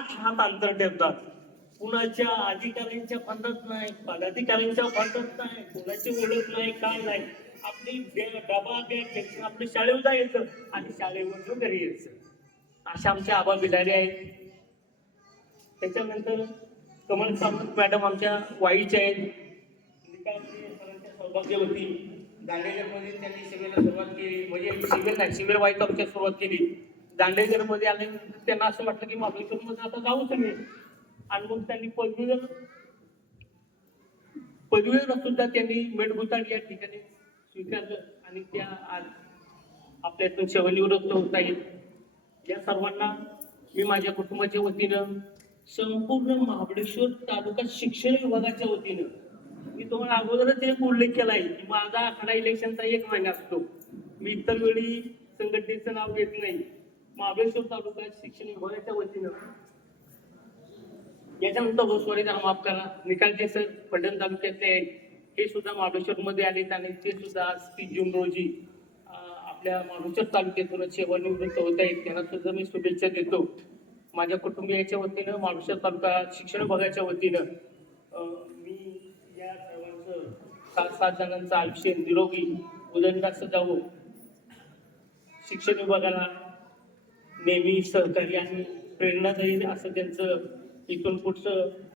हात हात अंतर ठेवतात कुणाच्या अधिकाऱ्यांच्या फंडात नाही पदाधिकाऱ्यांच्या फंडात नाही कुणाची ओळख नाही काय नाही. आपली डबा बॅग घ्यायची शाळेवर जायचं आणि शाळेवरून घरी यायचं. अशा आमच्या आबा बिलारी आहेत. त्याच्यानंतर कमल सावंत मॅडम आमच्या वाईच्या आहेत. निकालमध्ये होती सौभाग्यवती त्यांनी शिबिराला सुरुवात केली. म्हणजे शिबिर नाही शिबिर वाईट आमच्या सुरुवात केली. दांडेकरमध्ये आले त्यांना असं वाटलं की महाबळेश्वरमध्ये आता जाऊच नाही आणि मग त्यांनी पदवीधर पदवीधर सुद्धा त्यांनी मेटभूताड या ठिकाणी. स्वीकारलं आणि त्या आज आपल्यातून सेवानिवृत्त होता येईल या सर्वांना मी माझ्या कुटुंबाच्या वतीनं संपूर्ण महाबळेश्वर तालुका शिक्षण विभागाच्या वतीनं मी तुम्हाला अगोदरच एक उल्लेख केला आहे की माझा आखाडा इलेक्शनचा एक महिना असतो. मी इतर वेळी संघटनेचं नाव घेत नाही. महाबळेश्वर तालुक्यात शिक्षण विभागाच्या वतीनं. याच्यानंतर भोसवाडी जरा माफ करा. निकालचे सर फलटण तालुक्यातले आहेत. हे सुद्धा महाबळेश्वर मध्ये आलेत आणि ते सुद्धा आज तीन जून रोजी आपल्या महाबळेश्वर तालुक्यातून सेवानिवृत्त होत आहेत. त्यांना सुद्धा मी शुभेच्छा देतो. माझ्या कुटुंबियाच्या वतीनं महाबळेश्वर तालुका शिक्षण विभागाच्या वतीनं मी या सर्वांचं सात सात जणांचं आयुष्य निरोगी उदंडाचं जावं शिक्षण विभागाला नेहमी सहकारी आणि प्रेरणादायी असं त्यांचं एकूण पुढचं